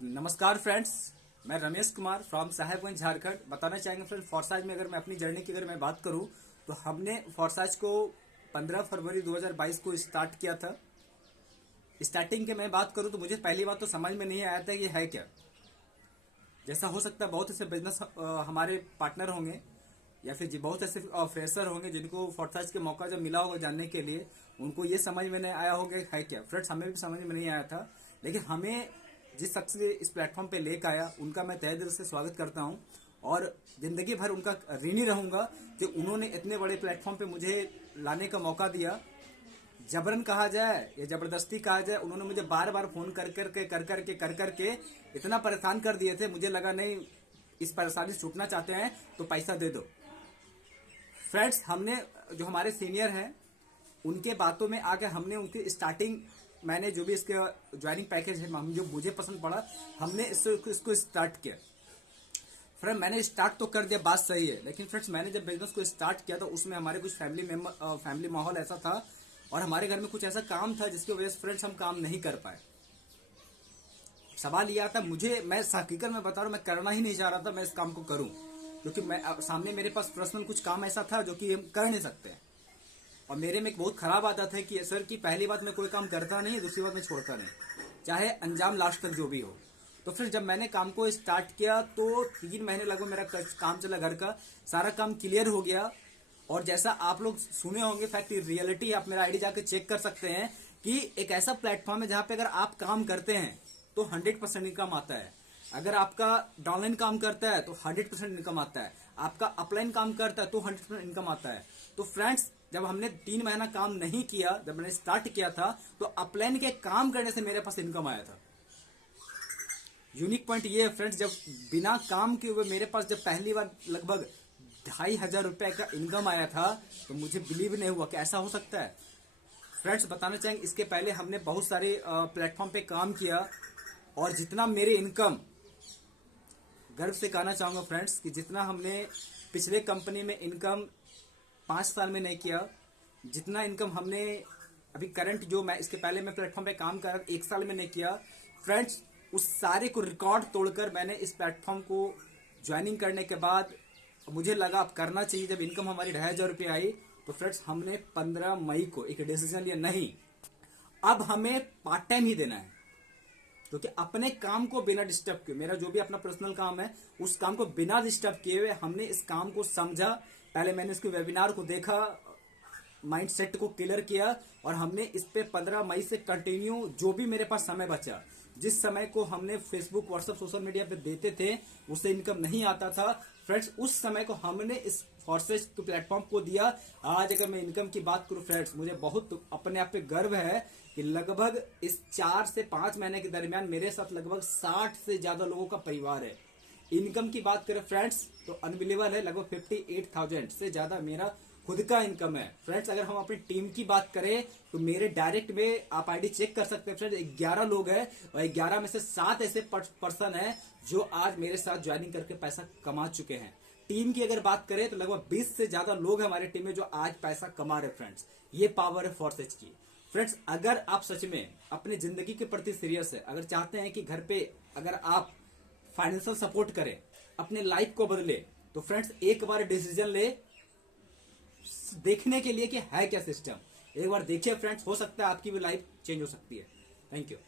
नमस्कार फ्रेंड्स, मैं रमेश कुमार फ्रॉम साहेबगंज झारखंड। बताना चाहेंगे फ्रेंड, फॉरसाइज में अगर मैं अपनी जर्नी की बात करूं तो हमने फॉरसाइज को 15 फरवरी 2022 को स्टार्ट किया था। स्टार्टिंग के मैं बात करूं तो मुझे पहली बात तो समझ में नहीं आया था कि है क्या। जैसा हो सकता है बहुत ऐसे बिजनेस हमारे पार्टनर होंगे या फिर बहुत ऐसे फ्रेशर होंगे जिनको फॉरसाइज के मौका जब मिला होगा जानने के लिए, उनको ये समझ में नहीं आया होगा है क्या। फ्रेंड्स, हमें भी समझ में नहीं आया था, लेकिन हमें जिस शख्स ने इस प्लेटफॉर्म पे लेकर आया उनका मैं तहे दिल से स्वागत करता हूं और जिंदगी भर उनका ऋणी रहूंगा कि उन्होंने इतने बड़े प्लेटफॉर्म पे मुझे लाने का मौका दिया। जबरन कहा जाए या जबरदस्ती कहा जाए, उन्होंने मुझे बार बार फोन कर करके इतना परेशान कर दिए थे। मुझे लगा नहीं, इस परेशानी से छूटना चाहते हैं तो पैसा दे दो। फ्रेंड्स, हमने जो हमारे सीनियर हैं उनके बातों में आके हमने उनकी स्टार्टिंग, मैंने जो भी इसके ज्वाइनिंग पैकेज है जो मुझे पसंद पड़ा, हमने इसको स्टार्ट किया। फ्रेंड, मैंने स्टार्ट तो कर दिया, बात सही है, लेकिन फ्रेंड्स मैंने जब बिजनेस को स्टार्ट किया तो उसमें हमारे कुछ फैमिली माहौल ऐसा था और हमारे घर में कुछ ऐसा काम था जिसकी वजह से फ्रेंड्स हम काम नहीं कर पाए। सवाल यह था, मैं हकीकत में बता रहा हूं, मैं करना ही नहीं चाह रहा था मैं इस काम को करूं, क्योंकि मैं सामने मेरे पास पर्सनल कुछ काम ऐसा था जो कि हम कर नहीं सकते। और मेरे में एक बहुत खराब आदत है कि सर की पहली बात मैं कोई काम करता नहीं, दूसरी बात मैं छोड़ता नहीं, चाहे अंजाम लास्ट तक जो भी हो। तो फिर जब मैंने काम को स्टार्ट किया तो 3 महीने लगभग मेरा काम चला, घर का सारा काम क्लियर हो गया। और जैसा आप लोग सुने होंगे, फैक्ट रियलिटी, आप मेरा आईडी जाकर चेक कर सकते हैं कि एक ऐसा प्लेटफॉर्म है जहां पे अगर आप काम करते हैं तो 100% इनकम आता है। अगर आपका डाउनलाइन काम करता है तो 100% इनकम आता है, आपका अपलाइन काम करता है तो 100% इनकम आता है। तो फ्रेंड्स, जब हमने 3 महीना काम नहीं किया, जब मैंने स्टार्ट किया था तो अपलाइन के काम करने से मेरे पास इनकम आया था। यूनिक पॉइंट ये है फ्रेंड्स, जब बिना काम के हुए मेरे पास जब पहली बार लगभग 2,500 रुपए का इनकम आया था तो मुझे बिलीव नहीं हुआ कि ऐसा हो सकता है। फ्रेंड्स, बताना चाहेंगे, इसके पहले हमने बहुत सारे प्लेटफॉर्म पे काम किया और जितना मेरे इनकम, गर्व से कहना चाहूंगा फ्रेंड्स कि जितना हमने पिछले कंपनी में इनकम 5 साल में नहीं किया, जितना इनकम हमने अभी करंट जो मैं इसके पहले मैं प्लेटफॉर्म पे काम कर 1 साल में नहीं किया। फ्रेंड्स, उस सारे को रिकॉर्ड तोड़कर मैंने इस प्लेटफॉर्म को ज्वाइनिंग करने के बाद मुझे लगा अब करना चाहिए। जब इनकम हमारी 2,500 रुपये आई तो फ्रेंड्स हमने 15 मई को एक डिसीजन लिया, नहीं अब हमें पार्ट टाइम ही देना है, क्योंकि अपने काम को बिना डिस्टर्ब किए, मेरा जो भी अपना पर्सनल काम है उस काम को बिना डिस्टर्ब किए हुए हमने इस काम को समझा। पहले मैंने इसके वेबिनार को देखा, माइंड सेट को क्लियर किया और हमने इस पे 15 मई से कंटिन्यू, जो भी मेरे पास समय बचा, जिस समय को हमने फेसबुक व्हाट्सएप सोशल मीडिया पे देते थे उससे इनकम नहीं आता था फ्रेंड्स, उस समय को हमने इस फॉरसाइज के प्लेटफॉर्म को दिया। आज अगर मैं इनकम की बात करूं फ्रेंड्स, मुझे बहुत अपने आप पे गर्व है कि लगभग इस 4 से 5 महीने के दरमियान मेरे साथ लगभग 60 से ज्यादा लोगों का परिवार है। इनकम की बात करें फ्रेंड्स तो अनबिलीवेबल है, लगभग 58,000 से ज्यादा मेरा खुद का इनकम है। फ्रेंड्स, अगर हम अपनी टीम की बात करें तो मेरे डायरेक्ट में आप आईडी चेक कर सकते हैं फ्रेंड्स, 11 लोग हैं और 11 में से 7 ऐसे पर्सन हैं जो आज मेरे साथ ज्वाइनिंग करके पैसा कमा चुके हैं। टीम की अगर बात करें तो लगभग 20 से ज्यादा लोग हैं हमारी टीम में जो आज पैसा कमा रहे। फ्रेंड्स, ये पावर है फॉरसाइज की। फ्रेंड्स, अगर आप सच में अपनी जिंदगी के प्रति सीरियस है, अगर चाहते हैं कि घर पे अगर आप फाइनेंशियल सपोर्ट करें, अपने लाइफ को बदले, तो फ्रेंड्स एक बार डिसीजन ले देखने के लिए कि है क्या सिस्टम। एक बार देखिए फ्रेंड्स, हो सकता है आपकी भी लाइफ चेंज हो सकती है। Thank you.